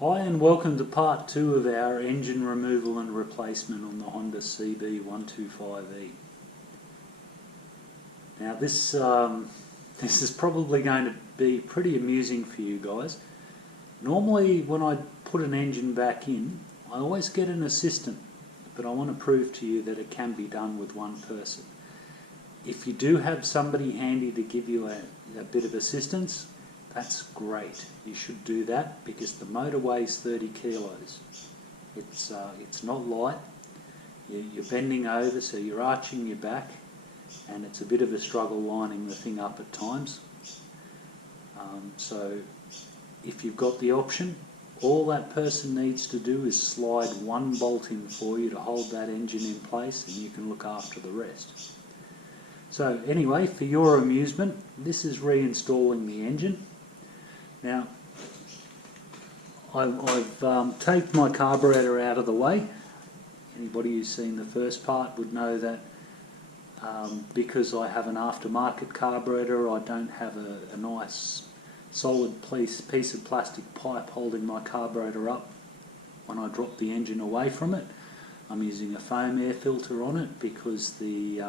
Hi and welcome to part 2 of our engine removal and replacement on the Honda CB125E. Now this is probably going to be pretty amusing for you guys. Normally when I put an engine back in, I always get an assistant, but I want to prove to you that it can be done with one person. If you do have somebody handy to give you a bit of assistance, that's great. You should do that because the motor weighs 30 kilos. It's not light. You're bending over, so you're arching your back, and it's a bit of a struggle lining the thing up at times. So if you've got the option, all that person needs to do is slide one bolt in for you to hold that engine in place, and you can look after the rest. So anyway, for your amusement, this is reinstalling the engine. Now, I've taken my carburetor out of the way. Anybody who's seen the first part would know that because I have an aftermarket carburetor, I don't have a nice solid piece of plastic pipe holding my carburetor up when I drop the engine away from it. I'm using a foam air filter on it because the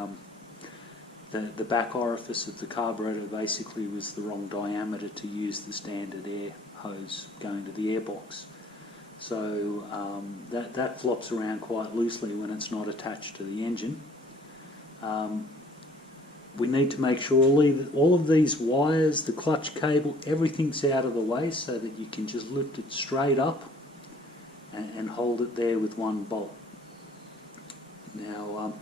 back orifice of the carburetor basically was the wrong diameter to use the standard air hose going to the airbox. So that flops around quite loosely when it's not attached to the engine. We need to make sure all of these wires, the clutch cable, everything's out of the way so that you can just lift it straight up and hold it there with one bolt. Now,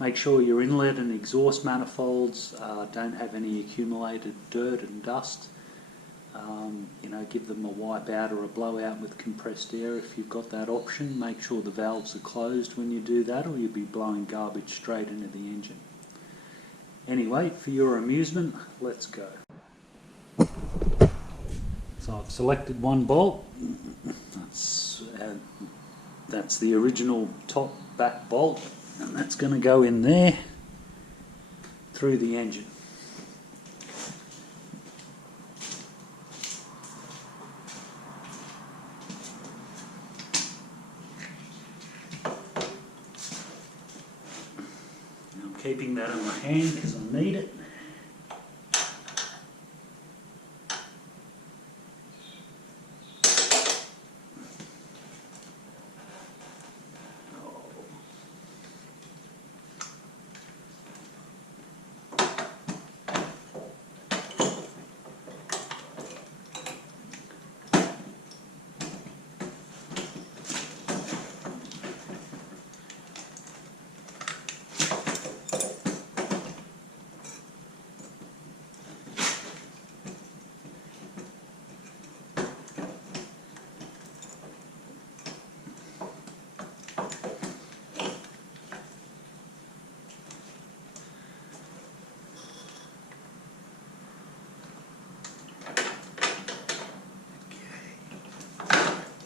make sure your inlet and exhaust manifolds don't have any accumulated dirt and dust. Give them a wipe out or a blowout with compressed air if you've got that option. Make sure the valves are closed when you do that, or you'll be blowing garbage straight into the engine. Anyway, for your amusement, let's go. So I've selected one bolt. That's the original top back bolt, and that's going to go in there through the engine. I'm keeping that in my hand because I need it.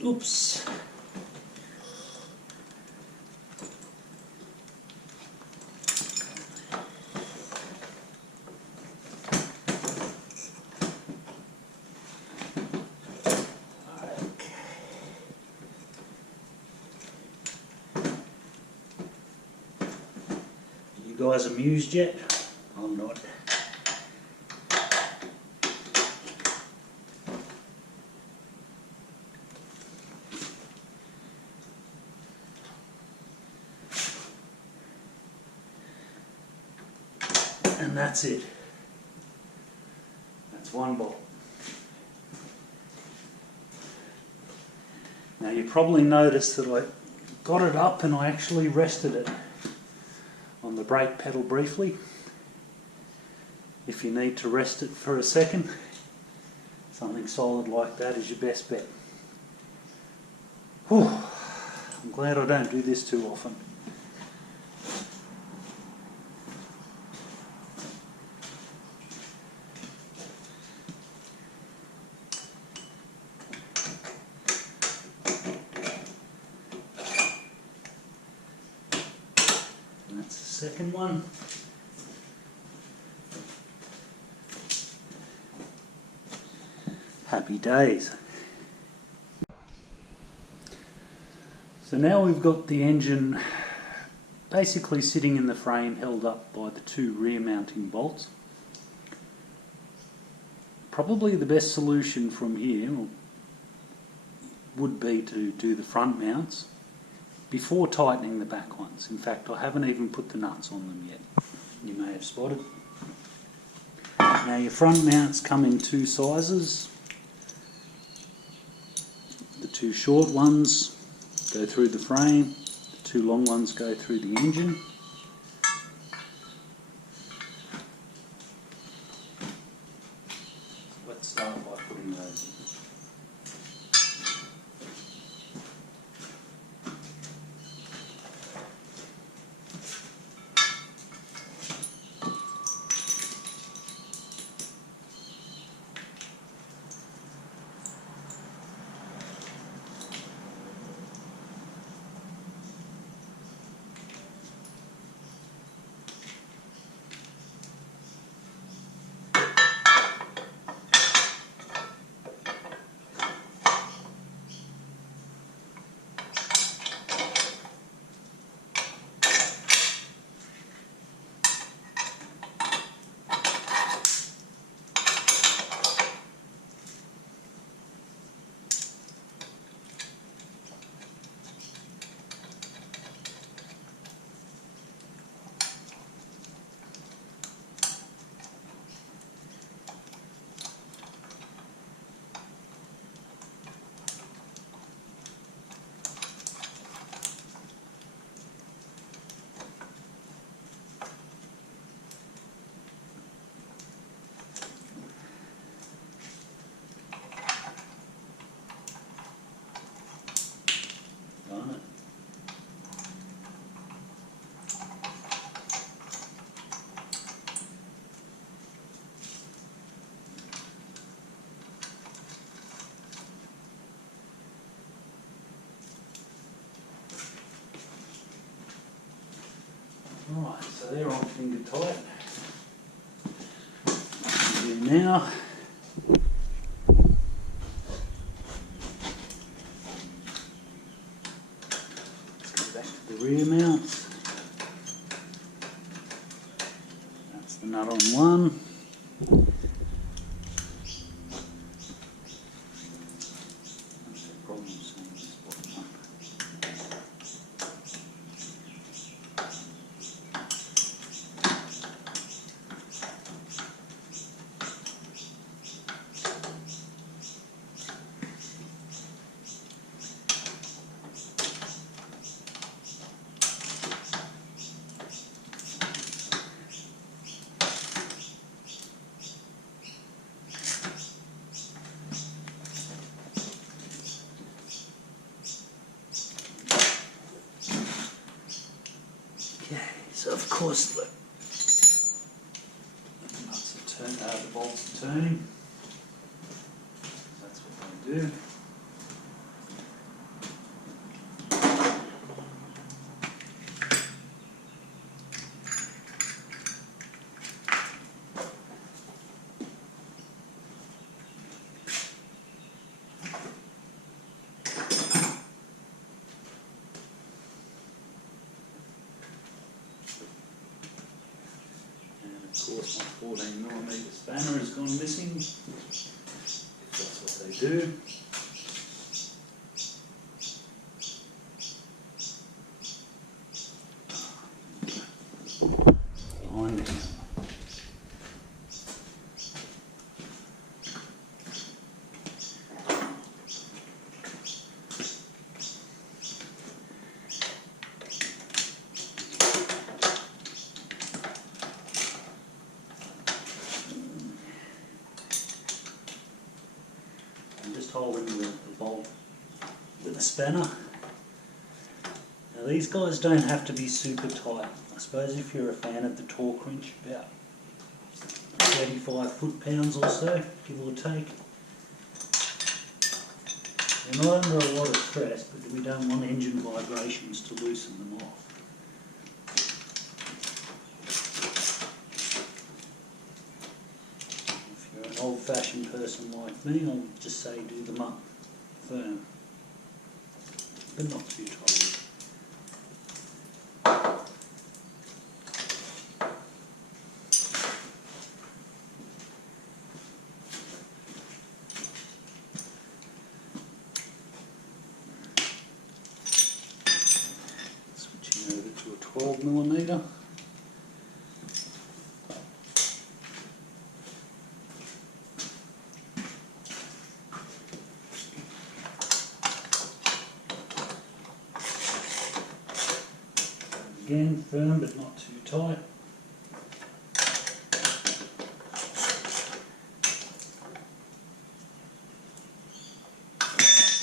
Oops. You guys amused yet? I'm not. And that's it. That's one bolt. Now you probably noticed that I got it up and I actually rested it on the brake pedal briefly. If you need to rest it for a second, something solid like that is your best bet. Whew. I'm glad I don't do this too often. That's the second one. Happy days. So now we've got the engine basically sitting in the frame, held up by the two rear mounting bolts. Probably the best solution from here would be to do the front mounts before tightening the back ones. In fact, I haven't even put the nuts on them yet, you may have spotted. Now your front mounts come in two sizes. The two short ones go through the frame, the two long ones go through the engine. Let's start by putting those in. Right, so they're on finger tight. What we do now, let's go back to the rear mounts. That's the nut on one. So of course the nuts are the bolts are turning. That's what they do. Of course my 14mm spanner has gone missing. That's what they do. Behind it. Just holding the bolt with a spanner. Now these guys don't have to be super tight. I suppose if you're a fan of the torque wrench, about 35 foot-pounds or so, give or take. They're not under a lot of stress, but we don't want engine vibrations to loosen them off. An old-fashioned person like me, I'll just say do them up firm, but not too tight. 12mm. Again, firm but not too tight.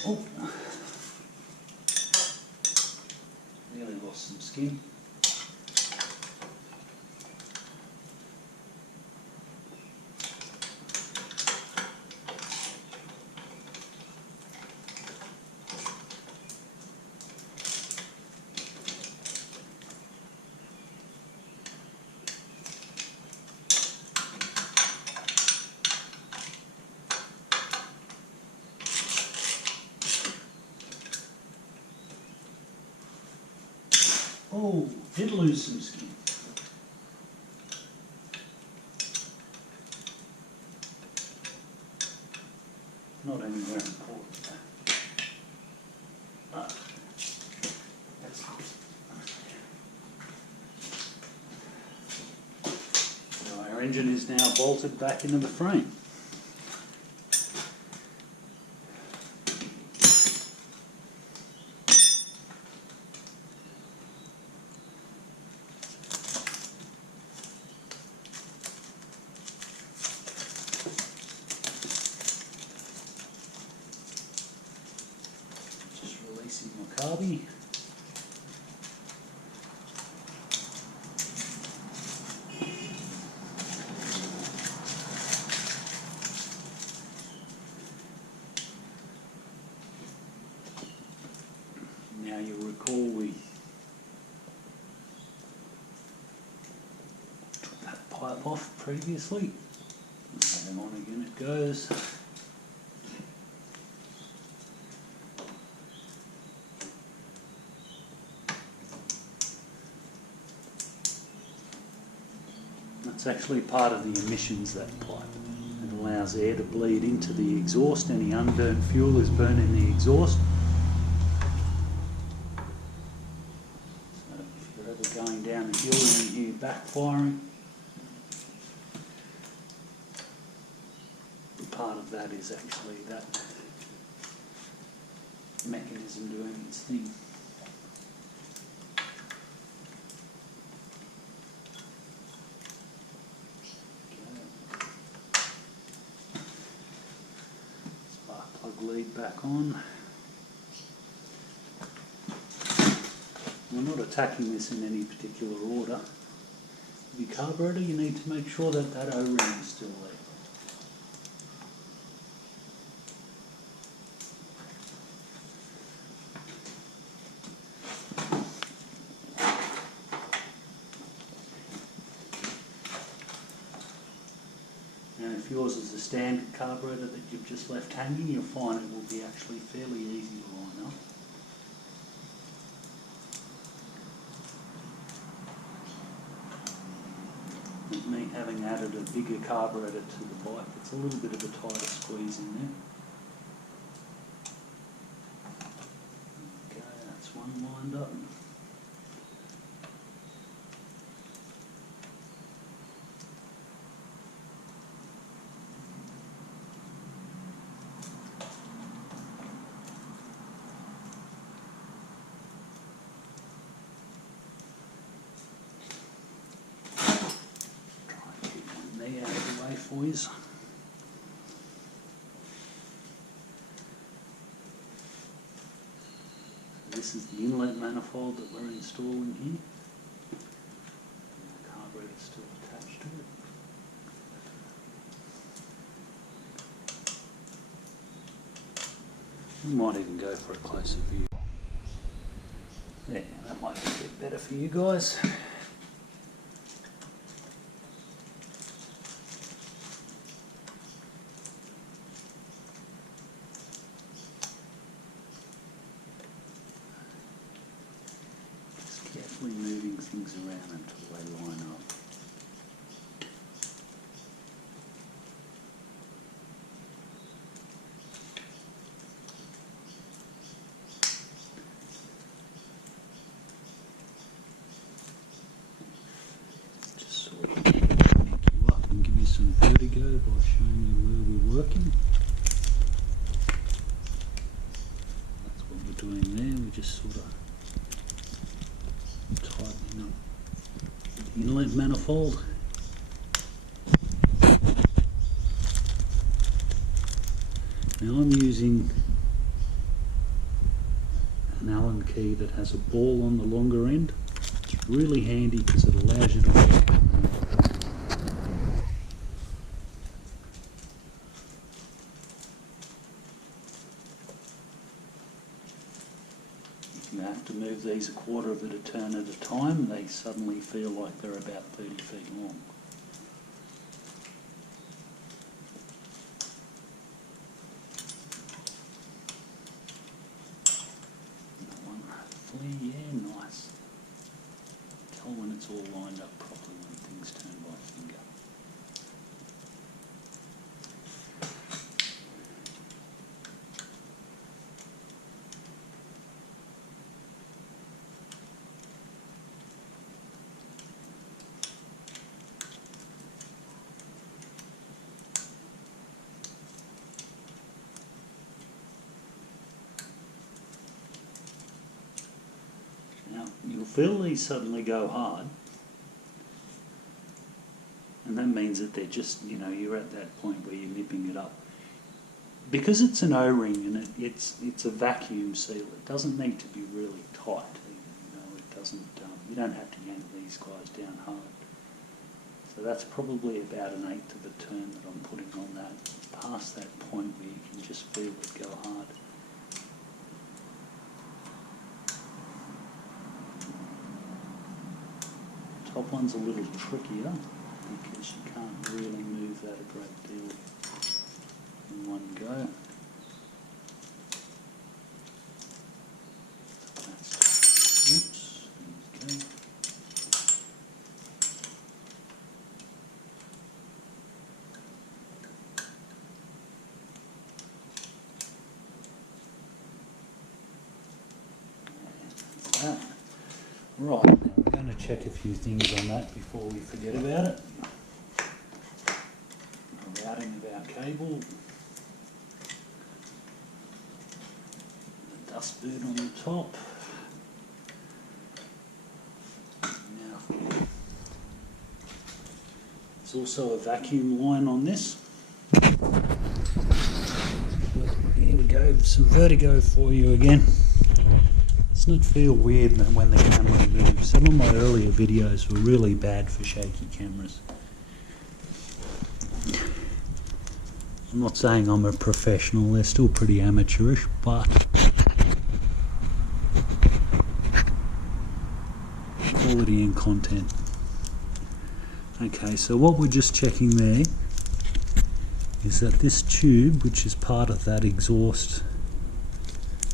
Oh, nearly lost some skin. Oh, did lose some skin. Not anywhere important. That's good. So our engine is now bolted back into the frame. Releasing my carby. Now you'll recall we took that pipe off previously. And on again it goes. That's actually part of the emissions, that pipe. It allows air to bleed into the exhaust. Any unburnt fuel is burnt in the exhaust. So if you're ever going down the hill and you hear backfiring, part of that is actually that mechanism doing its thing. Lead back on. We're not attacking this in any particular order. With your carburetor, you need to make sure that that O-ring is still there. If yours is a standard carburetor that you've just left hanging, you'll find it will be actually fairly easy to line up. With me having added a bigger carburetor to the bike, it's a little bit of a tighter squeeze in there. Okay, that's one lined up. Out of the way for you. This is the inlet manifold that we're installing here. The carburetor is still attached to it. We might even go for a closer view. Yeah, that might be a bit better for you guys. Carefully moving things around until they line up. just sort of tightening up the inlet manifold. Now I'm using an Allen key that has a ball on the longer end. It's really handy because it allows you to work. If you have to move these a quarter of a turn at a time, they suddenly feel like they're about 30 feet long. Yeah, nice. Tell when it's all lined up properly when things turn by finger. Now, you'll feel these suddenly go hard, and that means that they're just, you're at that point where you're nipping it up. Because it's an O-ring and it's a vacuum seal, it doesn't need to be really tight. It doesn't. You don't have to yank these guys down hard. So that's probably about 1/8 of a turn that I'm putting on that. Past that point where you can just feel it go hard. Top one's a little trickier because you can't really move that a great deal in one go. Oops, there we go. That. Right, now we're going to check a few things on that before we forget about it. The routing of our cable, the dust boot on the top. Now, there's also a vacuum line on this. Here we go, some vertigo for you again. Doesn't it feel weird that when the camera moves? Some of my earlier videos were really bad for shaky cameras. I'm not saying I'm a professional, they're still pretty amateurish, but quality and content. Okay, so what we're just checking there is that this tube, which is part of that exhaust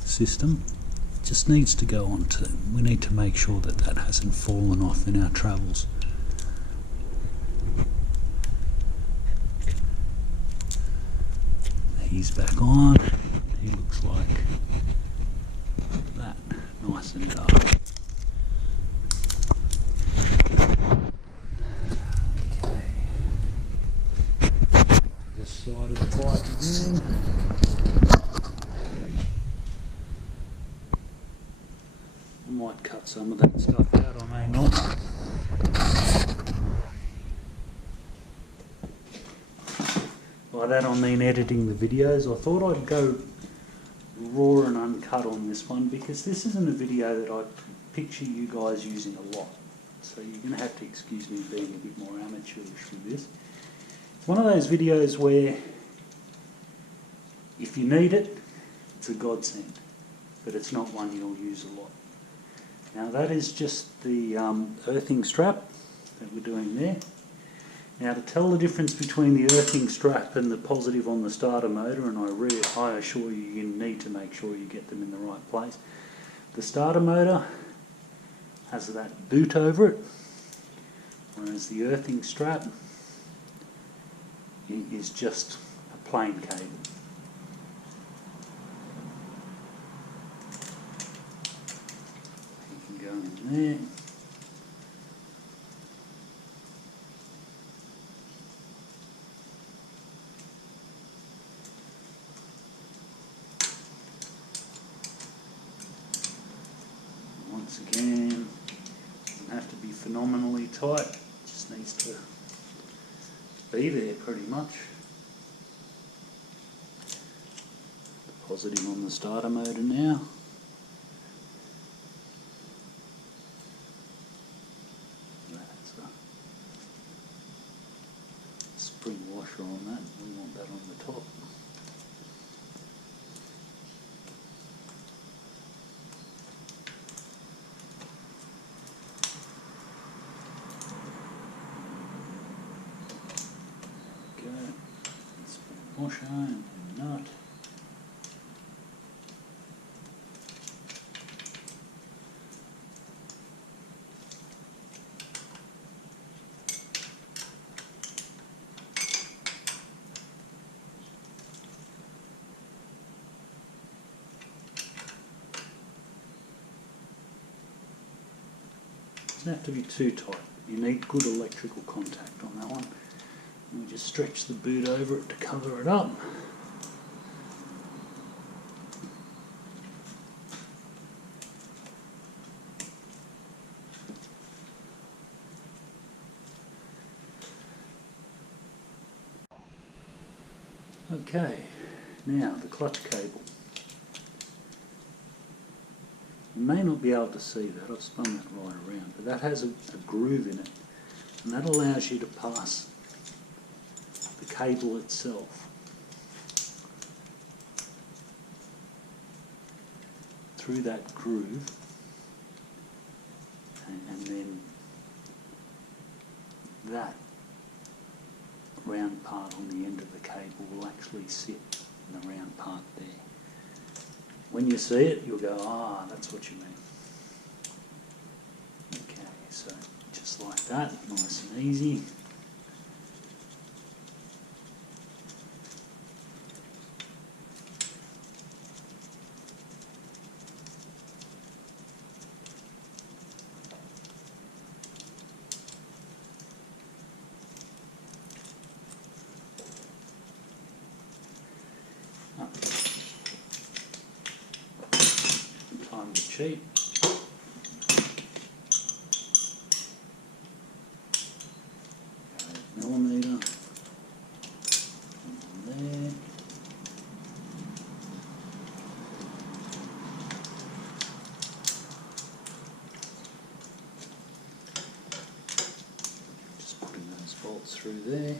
system, just needs to go on to, we need to make sure that that hasn't fallen off in our travels. He's back on, he looks like that, nice and dark. Okay, this side of the bike again. I might cut some of that stuff out, I may not. By that I mean editing the videos. I thought I'd go raw and uncut on this one because this isn't a video that I picture you guys using a lot. So you're going to have to excuse me being a bit more amateurish with this. It's one of those videos where if you need it, it's a godsend, but it's not one you'll use a lot. Now that is just the earthing strap that we're doing there. Now to tell the difference between the earthing strap and the positive on the starter motor, and I assure you, you need to make sure you get them in the right place. The starter motor has that boot over it, whereas the earthing strap is just a plain cable. You can go in there. Once again, doesn't have to be phenomenally tight, it just needs to be there pretty much. Positive on the starter motor now. That's a spring washer on that, we want that on the top. Go, spring washer and nut. Doesn't have to be too tight. You need good electrical contact on that one. And we just stretch the boot over it to cover it up. Okay, now the clutch cable. You may not be able to see that, I've spun that right around, but that has a groove in it, and that allows you to pass the cable itself through that groove, and then that round part on the end of the cable will actually sit in the round part there. When you see it, you'll go, ah, that's what you mean. Okay, so just like that, nice and easy. Time to cheat. Millimeter on there. Just putting those bolts through there.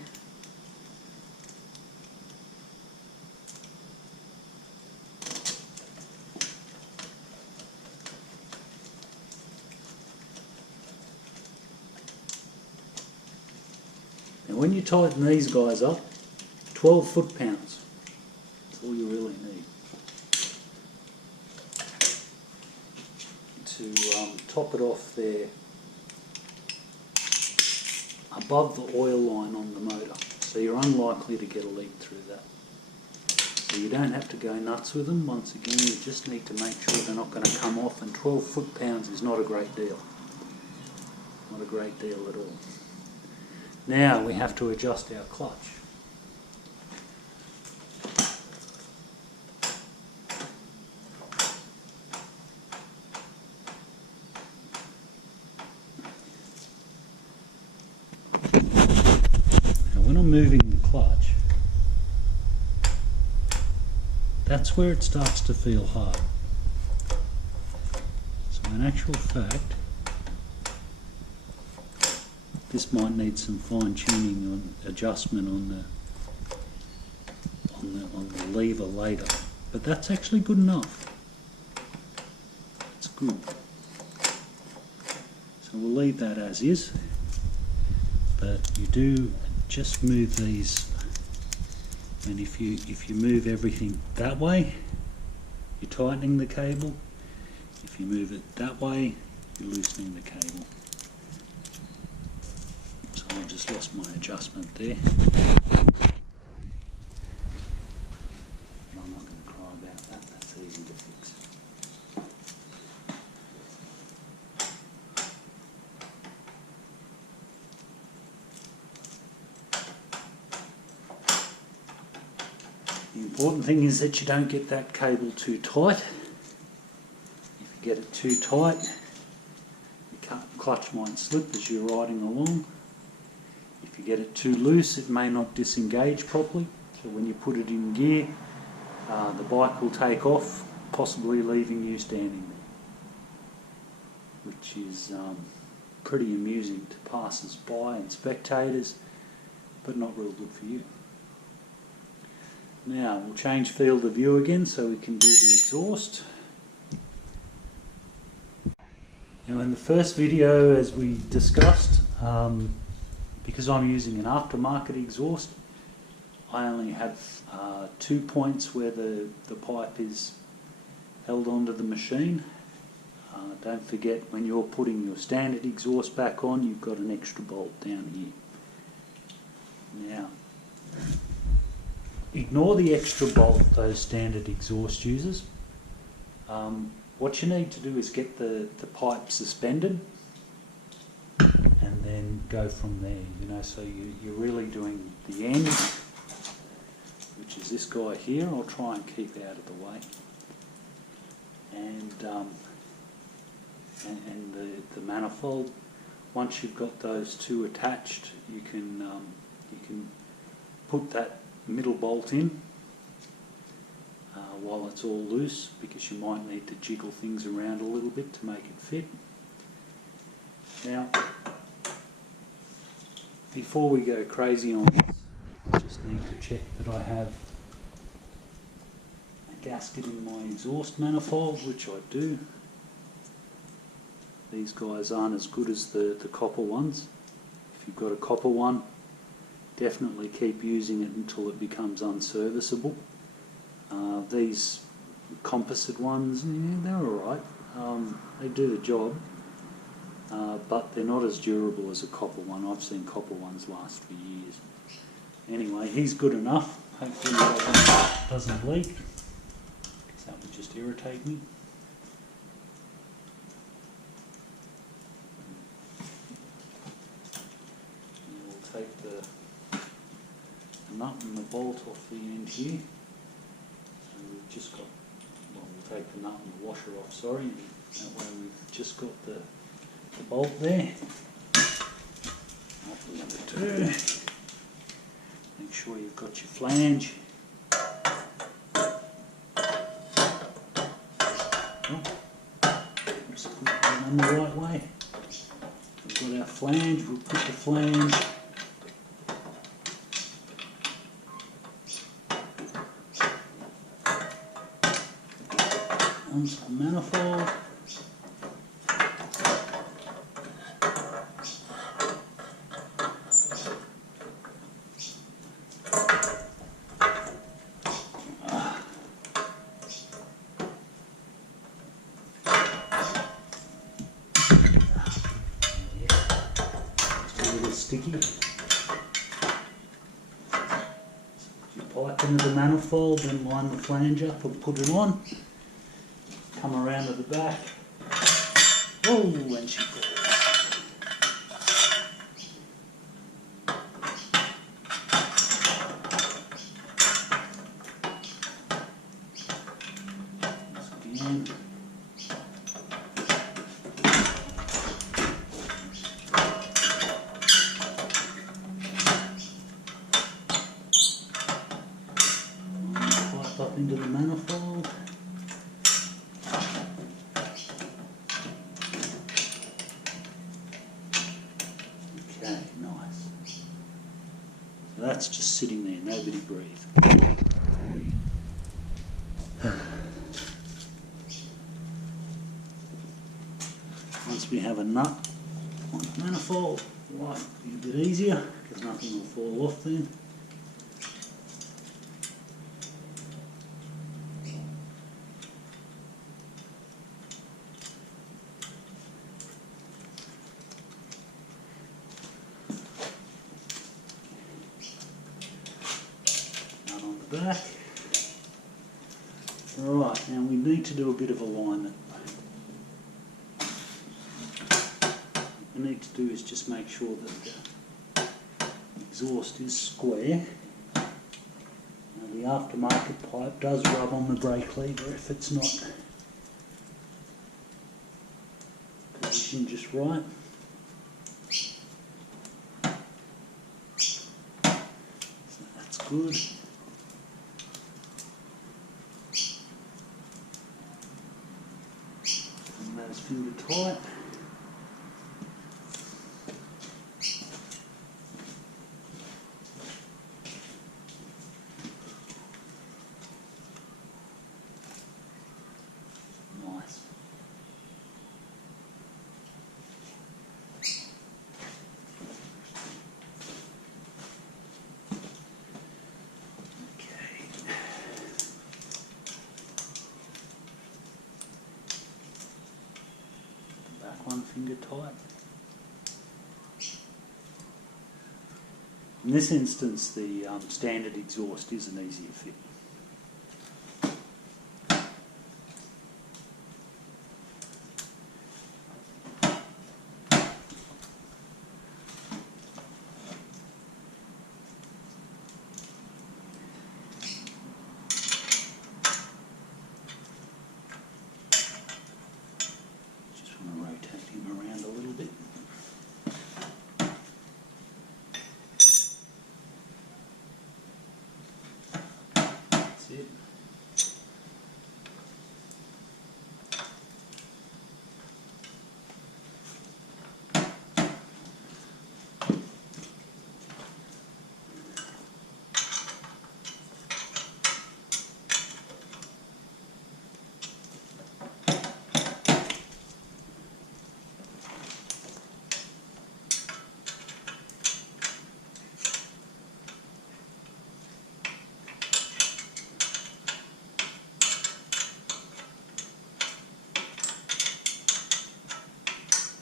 Now when you tighten these guys up, 12 foot-pounds, that's all you really need to top it off there above the oil line on the motor, so you're unlikely to get a leak through that. So you don't have to go nuts with them. Once again, you just need to make sure they're not going to come off, and 12 foot-pounds is not a great deal. Not a great deal at all. Now we have to adjust our clutch. Now when I'm moving the clutch, that's where it starts to feel hard. So in actual fact, this might need some fine tuning on adjustment on the lever later, but that's actually good enough. It's good. So we'll leave that as is, but you do just move these, and if you move everything that way, you're tightening the cable. If you move it that way, you're loosening the cable. I just lost my adjustment there. I'm not going to cry about that, that's easy to fix. The important thing is that you don't get that cable too tight. If you get it too tight, clutch might slip as you're riding along. If you get it too loose, it may not disengage properly, so when you put it in gear, the bike will take off, possibly leaving you standing there, which is pretty amusing to passers-by and spectators, but not real good for you. Now we'll change field of view again so we can do the exhaust. Now in the first video, as we discussed, because I'm using an aftermarket exhaust, I only have 2 points where the pipe is held onto the machine. Don't forget, when you're putting your standard exhaust back on, you've got an extra bolt down here. Now, ignore the extra bolt, those standard exhaust users. What you need to do is get the pipe suspended and then go from there, so you're really doing the end, which is this guy here. I'll try and keep out of the way. And the manifold. Once you've got those two attached, you can put that middle bolt in while it's all loose, because you might need to jiggle things around a little bit to make it fit. Now, before we go crazy on this, I just need to check that I have a gasket in my exhaust manifold, which I do. These guys aren't as good as the copper ones. If you've got a copper one, definitely keep using it until it becomes unserviceable. These composite ones, they're alright. They do the job, but they're not as durable as a copper one. I've seen copper ones last for years. Anyway, he's good enough. Hopefully that doesn't leak, because that would just irritate me. Take the nut and the bolt off the end here. So we've just got, well, we'll take the nut and the washer off, sorry, and that way we've just got the bolt there. Off the number 2. Make sure you've got your flange. Just put that on the right way. We've got our flange, we'll put the flange onto the manifold. Just a little sticky. Put your pipe into the manifold, then line the flange up and put it on. Come around to the back. Oh, and she falls. Again. Pipe up into the manifold. Okay, nice. So that's just sitting there, nobody breathe. Once we have a nut on the manifold, life will be a bit easier because nothing will fall off then. Back. Alright, now we need to do a bit of alignment. What we need to do is just make sure that the exhaust is square. Now the aftermarket pipe does rub on the brake lever if it's not positioned just right. good. And those finger tight. Nice. One finger tight. In this instance, the standard exhaust is an easier fit. Around a little bit. That's it.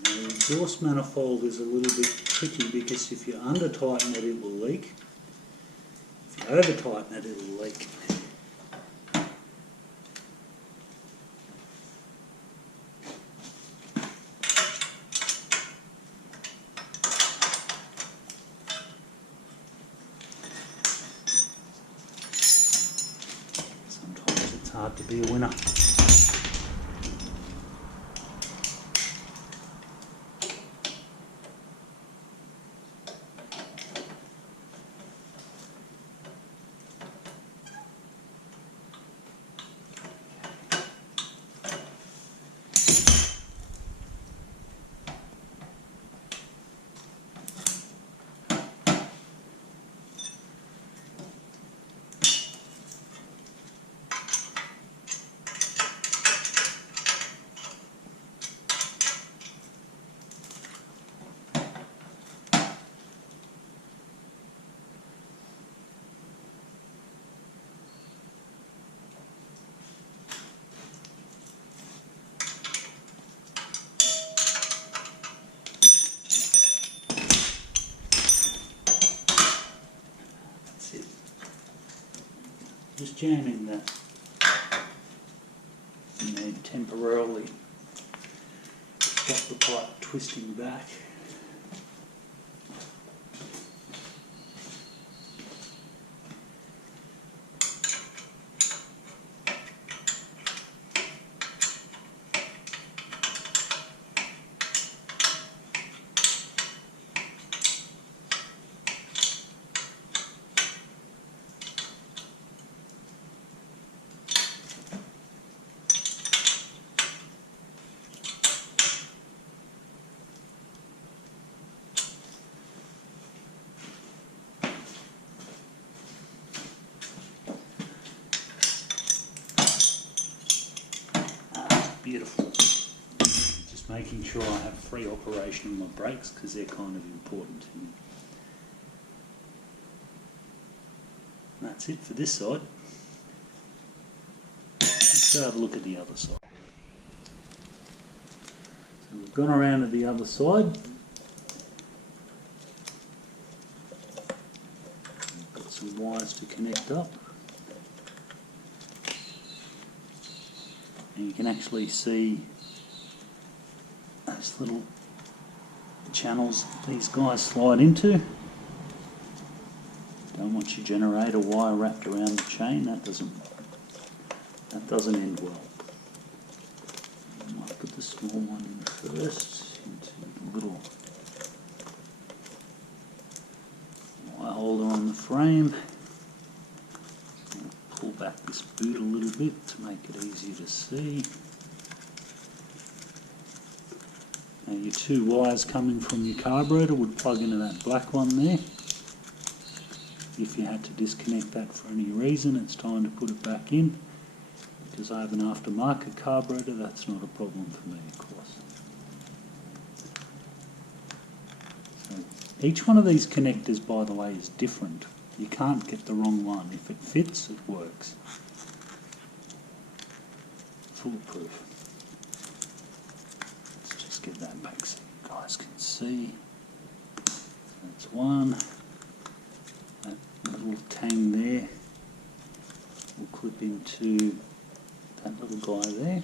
The exhaust manifold is a little bit tricky because if you under tighten it, it will leak. If you over tighten it, it will leak. Sometimes it's hard to be a winner. Just jamming that in there temporarily, stop the pipe twisting back. Beautiful. Just making sure I have free operation of my brakes because they're kind of important to me. That's it for this side. Let's have a look at the other side. So we've gone around to the other side. We've got some wires to connect up. And you can actually see those little channels these guys slide into. Don't want your generator wire wrapped around the chain. That doesn't end well. I might put the small one in first into the little wire holder on the frame. to make it easier to see. Now your two wires coming from your carburetor would plug into that black one there. If you had to disconnect that for any reason, it's time to put it back in. Because I have an aftermarket carburetor, that's not a problem for me, of course. So each one of these connectors, by the way, is different. You can't get the wrong one. If it fits, it works. Foolproof. Let's just get that back so you guys can see. That's one. That little tang there will clip into that little guy there.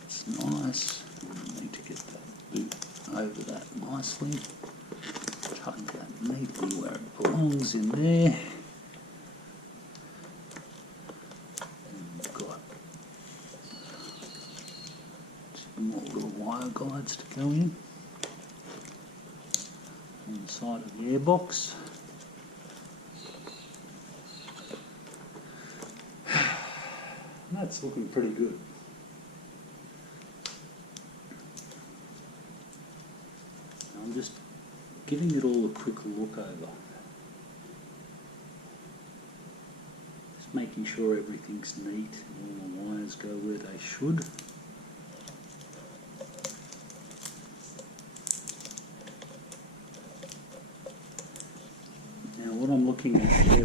That's nice. Need to get that boot over that nicely. Tuck that neatly where it belongs in there. More little wire guides to go in on the side of the airbox. That's looking pretty good. I'm just giving it all a quick look over. Just making sure everything's neat and all the wires go where they should. What I'm looking at here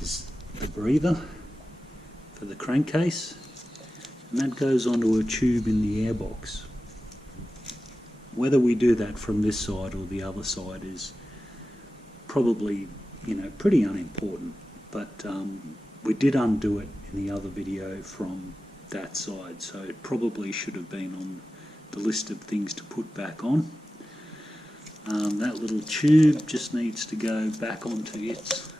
is the breather for the crankcase, and that goes onto a tube in the airbox. Whether we do that from this side or the other side is probably, pretty unimportant, but we did undo it in the other video from that side, so it probably should have been on the list of things to put back on. That little tube just needs to go back onto its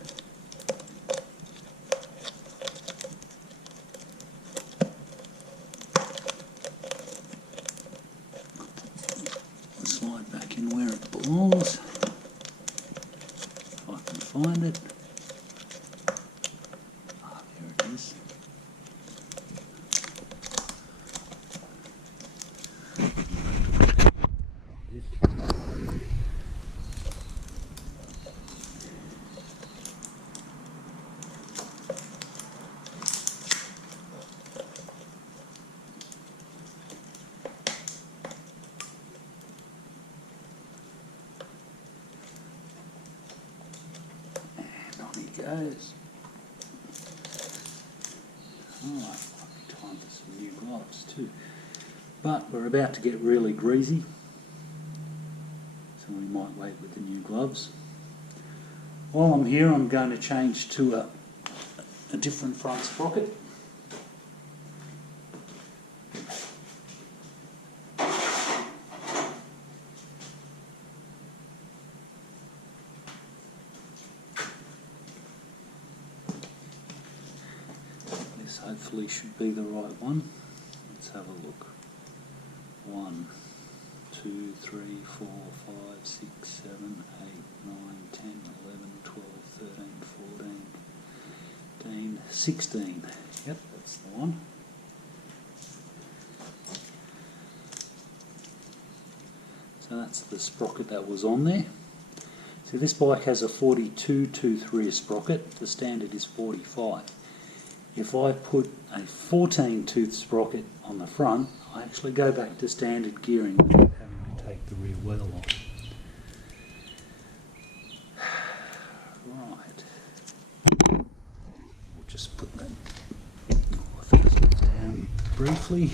slide back in where it belongs, if I can find it. There it is. Goes. Alright, might be time for some new gloves too. But we're about to get really greasy, so we might wait with the new gloves. While I'm here, I'm going to change to a different front sprocket. Hopefully should be the right one. Let's have a look. 1, 2, 3, 4, 5, 6, 7, 8, 9, 10, 11, 12, 13, 14, 15, 16. Yep, that's the one. So that's the sprocket that was on there. So this bike has a 42 tooth rear sprocket. The standard is 45. If I put a 14 tooth sprocket on the front, I actually go back to standard gearing without having to take the rear wheel off. Right. We'll just put that down briefly.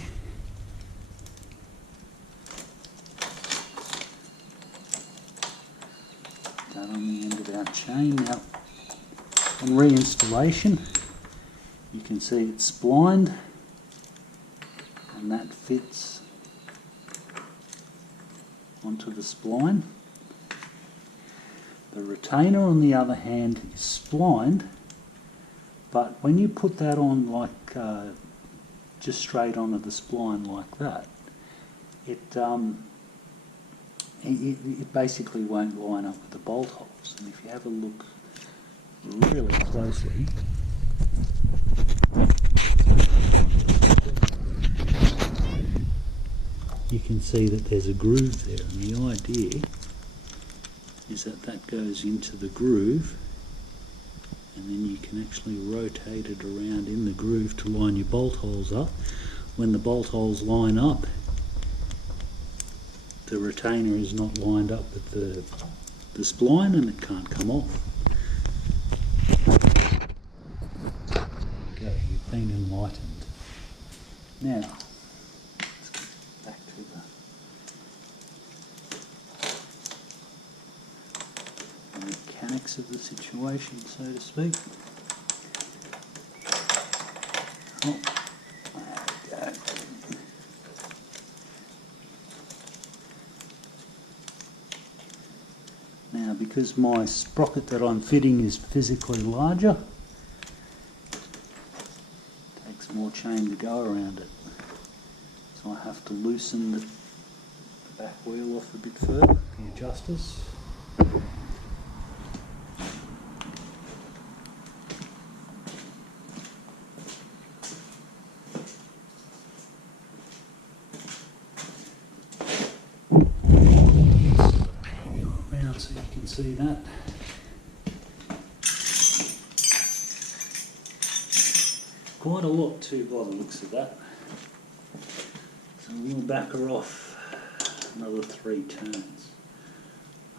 That on the end of our chain. Now, on reinstallation, you can see it's splined, and that fits onto the spline. The retainer, on the other hand, is splined, but when you put that on like just straight onto the spline like that, it basically won't line up with the bolt holes. And if you have a look really closely, you can see that there's a groove there, and the idea is that that goes into the groove, and then you can actually rotate it around in the groove to line your bolt holes up. When the bolt holes line up, the retainer is not lined up with the spline and it can't come off. There you go, you've been enlightened. Now, let's get back to the mechanics of the situation, so to speak. Oh, there we go. Now, because my sprocket that I'm fitting is physically larger, it takes more chain to go around it. So I have to loosen the back wheel off a bit further, the adjusters. So you can see that. Quite a lot too by the looks of that. So we'll back her off another 3 turns.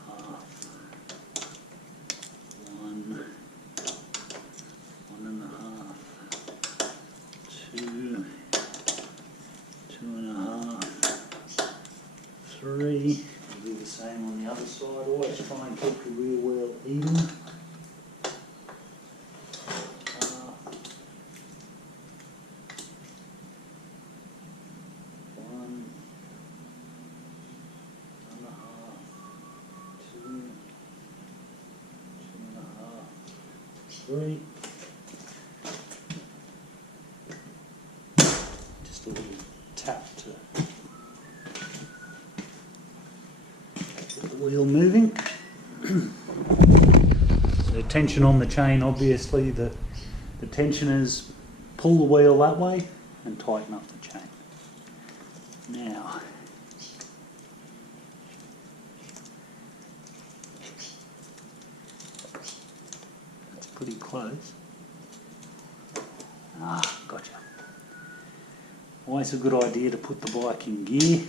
Half, 1, 1.5, 2, 2.5, 3. Do the same on the other side. Always try and keep the rear wheel even. One, 1.5, 2, 2.5, 3. Just a little tap to the wheel moving. So tension on the chain, obviously the tensioners pull the wheel that way and tighten up the chain. Now, that's pretty close. Ah, gotcha. Always a good idea to put the bike in gear.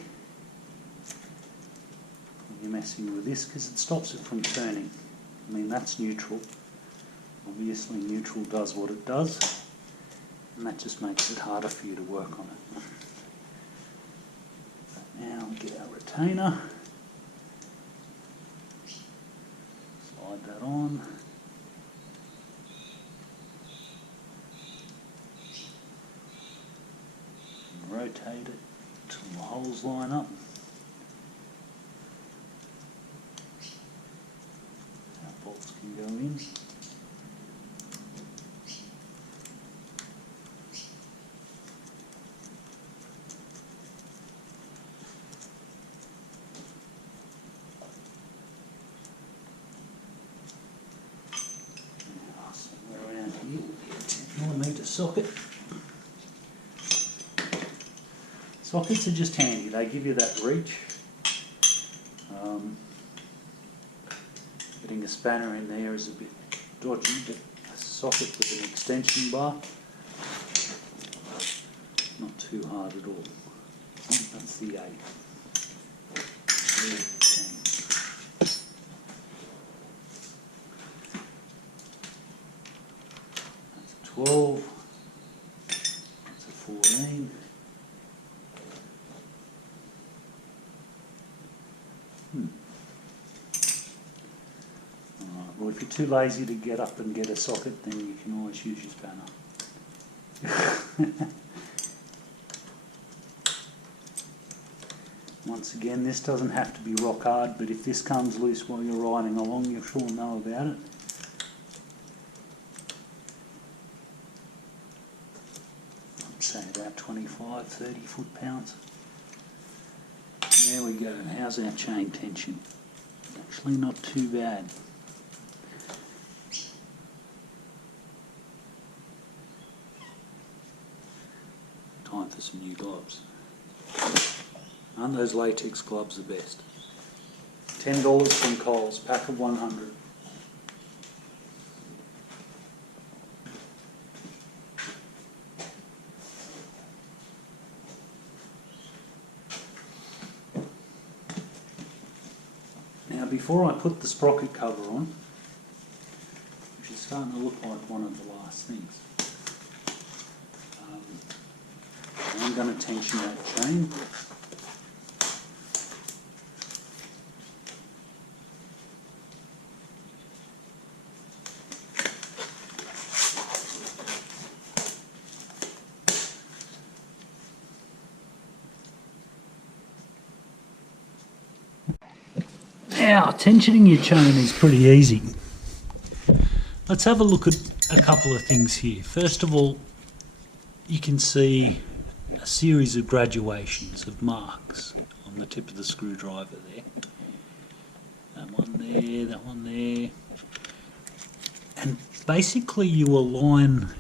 You're messing with this because it stops it from turning. I mean, that's neutral. Obviously neutral does what it does, and that just makes it harder for you to work on it. But now we get our retainer, slide that on, and rotate it till the holes line up. Bolts can go in. Now, somewhere around here will be a 10mm socket. Sockets are just handy, they give you that reach. Putting a spanner in there is a bit dodgy, but a socket with an extension bar, not too hard at all. Oh, that's the 8. That's a 12. That's a 14. Well, if you're too lazy to get up and get a socket, then you can always use your spanner. Once again, this doesn't have to be rock hard, but if this comes loose while you're riding along, you'll sure know about it. I'd say about 25-30 foot-pounds. There we go. How's our chain tension? Actually not too bad. Time for some new gloves. Aren't those latex gloves the best? $10 from Coles, pack of 100. Now before I put the sprocket cover on, which is starting to look like one of the last things, I'm going to tension that chain. Now, tensioning your chain is pretty easy. Let's have a look at a couple of things here. First of all, you can see a series of graduations of marks on the tip of the screwdriver there. That one there, that one there. And basically you align,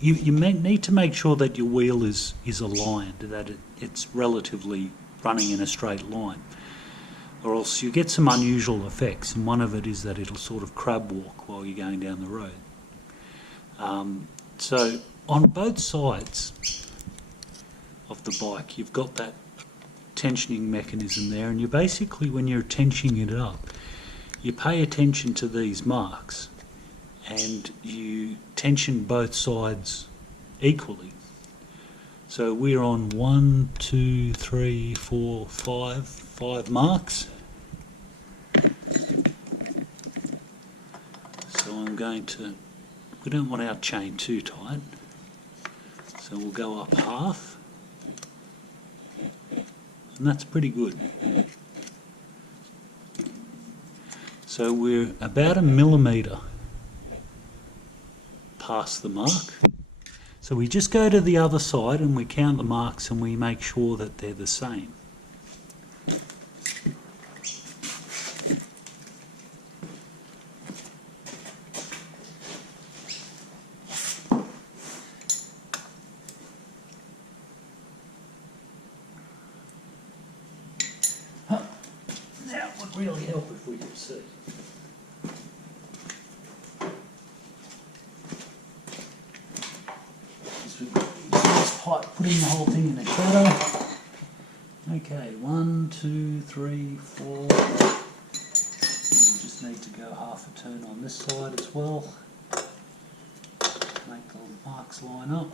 you need to make sure that your wheel is aligned, that it's relatively running in a straight line, or else you get some unusual effects, and one of it is that it'll sort of crab walk while you're going down the road. So on both sides of the bike you've got that tensioning mechanism there, and you basically, when you're tensioning it up, you pay attention to these marks and you tension both sides equally. So we're on 1, 2, 3, 4, 5 marks. So I'm going to, we don't want our chain too tight, so we'll go up half, and that's pretty good. So we're about 1 millimetre past the mark. So we just go to the other side and we count the marks and we make sure that they're the same. That would really help if we could see. Putting the whole thing in a shadow. Okay, 1, 2, 3, 4. We just need to go half a turn on this side as well. Make the marks line up.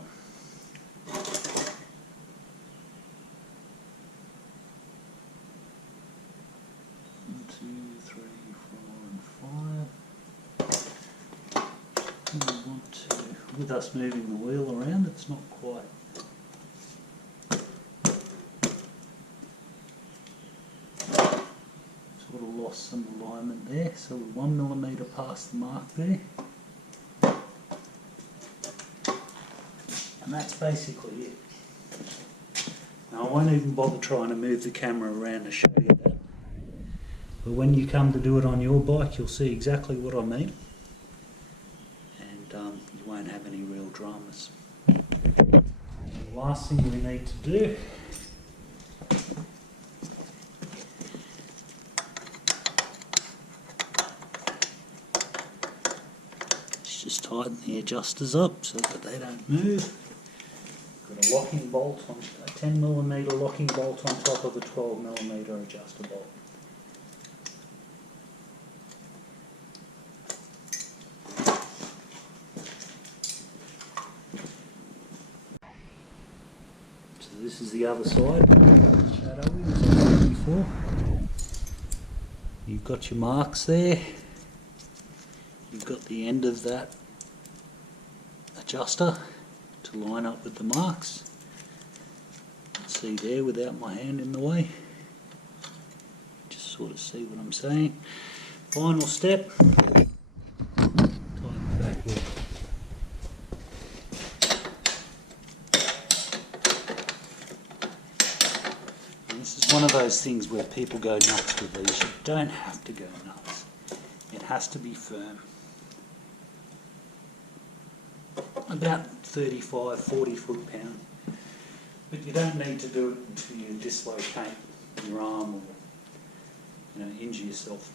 1, 2, 3, 4 and 5. And we want to, with us moving the wheel around, it's not quite lost some alignment there, so we're 1 millimetre past the mark there, and that's basically it. Now I won't even bother trying to move the camera around to show you that, but when you come to do it on your bike you'll see exactly what I mean, and you won't have any real dramas. The last thing we need to do just tighten the adjusters up so that they don't move. Got a locking bolt, on a 10mm locking bolt on top of a 12mm adjuster bolt. So this is the other side. Shadowy, as I said before. You've got your marks there. You've got the end of that adjuster to line up with the marks. See there without my hand in the way. sort of see what I'm saying. Final step. Tighten it back. And this is one of those things where people go nuts with these. You don't have to go nuts. It has to be firm. About 35, 40 foot-pound. But you don't need to do it until you dislocate your arm or injure yourself.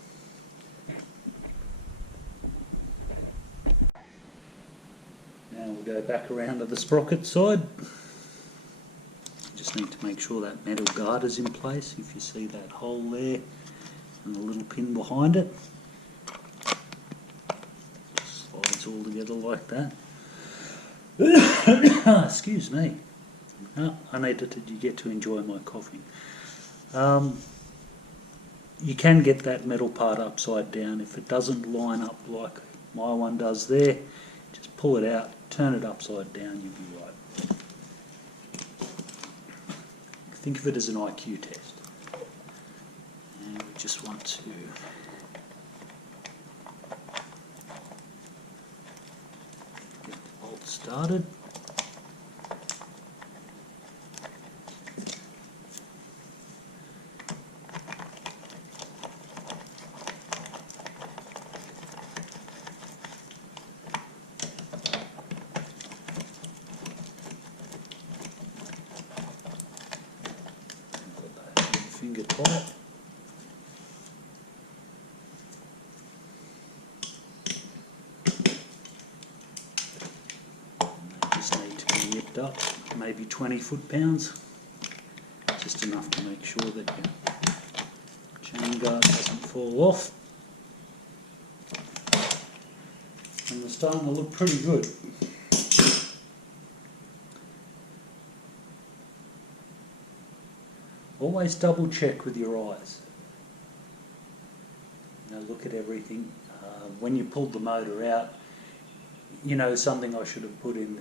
Now we'll go back around to the sprocket side. Just need to make sure that metal guard is in place. If you see that hole there and the little pin behind it, just slides all together like that. Excuse me. No, I needed to get to enjoy my coughing. You can get that metal part upside down. If it doesn't line up like my one does there, just pull it out, turn it upside down, you'll be right. Think of it as an IQ test. And we just want to get the bolt started. Finger tight. They just need to be nipped up, maybe 20 foot-pounds, just enough to make sure that your chain guard doesn't fall off. And they're starting to look pretty good. Always double check with your eyes. Look at everything. When you pulled the motor out, something I should have put in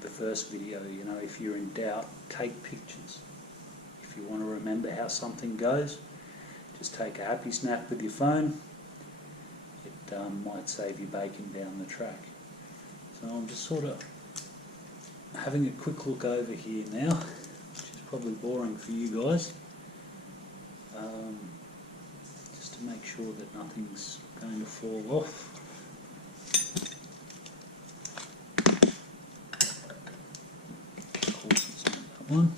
the first video, if you're in doubt, take pictures. If you want to remember how something goes, just take a happy snap with your phone. It might save you baking down the track. So I'm just sort of having a quick look over here now. Probably boring for you guys, just to make sure that nothing's going to fall off. Of course it's not that one.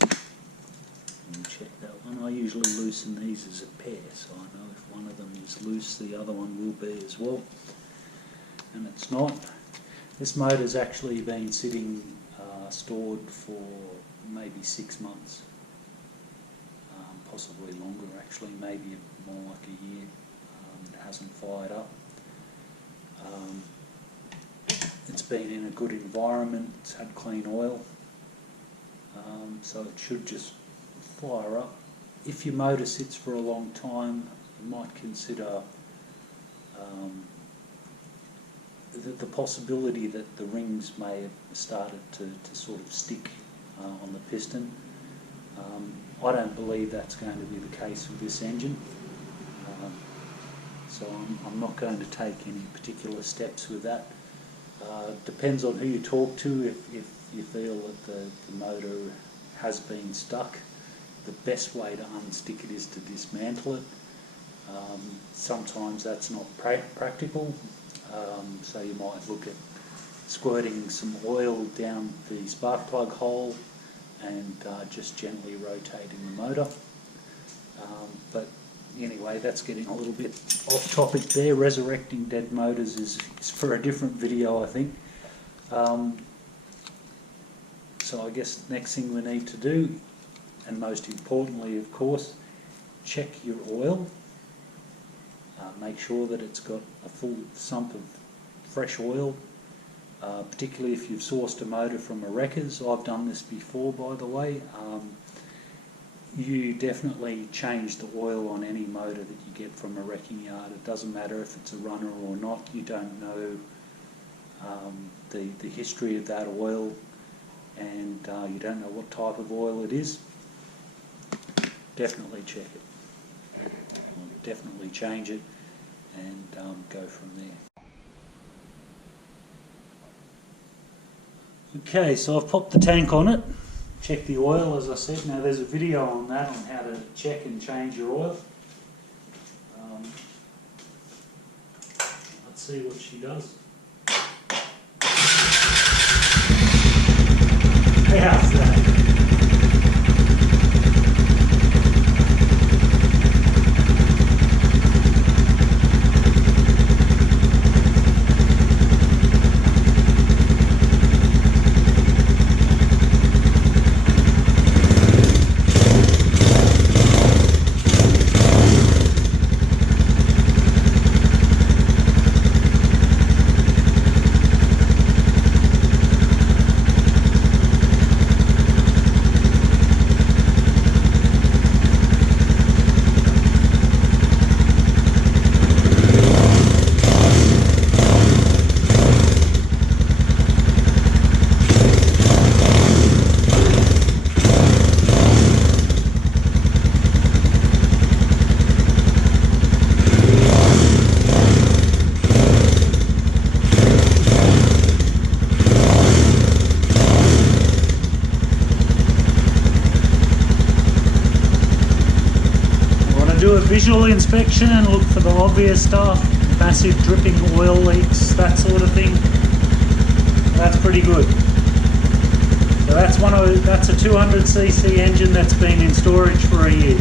Let me check that one. I usually loosen these as a pair, so I know if one of them is loose the other one will be as well, and it's not. This motor's actually been sitting stored for maybe 6 months, possibly longer actually, maybe more like a year. It hasn't fired up. It's been in a good environment, it's had clean oil, so it should just fire up. If your motor sits for a long time, you might consider the possibility that the rings may have started to sort of stick on the piston. I don't believe that's going to be the case with this engine, so I'm not going to take any particular steps with that. Depends on who you talk to. If you feel that the motor has been stuck, the best way to unstick it is to dismantle it. Sometimes that's not practical, so you might look at squirting some oil down the spark plug hole and just gently rotating the motor. But anyway, that's getting a little bit off topic there. Resurrecting dead motors is for a different video, I think. So I guess the next thing we need to do, and most importantly of course, check your oil. Make sure that it's got a full sump of fresh oil, particularly if you've sourced a motor from a wrecker's. I've done this before, by the way. You definitely change the oil on any motor that you get from a wrecking yard. It doesn't matter if it's a runner or not. You don't know the history of that oil, and you don't know what type of oil it is. definitely check it. I'll definitely change it and go from there. Okay, so I've popped the tank on it, check the oil as I said. Now there's a video on that, on how to check and change your oil. Let's see what she does. How's that? Do a visual inspection and look for the obvious stuff, massive dripping oil leaks, that sort of thing. That's pretty good. So that's a 200cc engine that's been in storage for a year.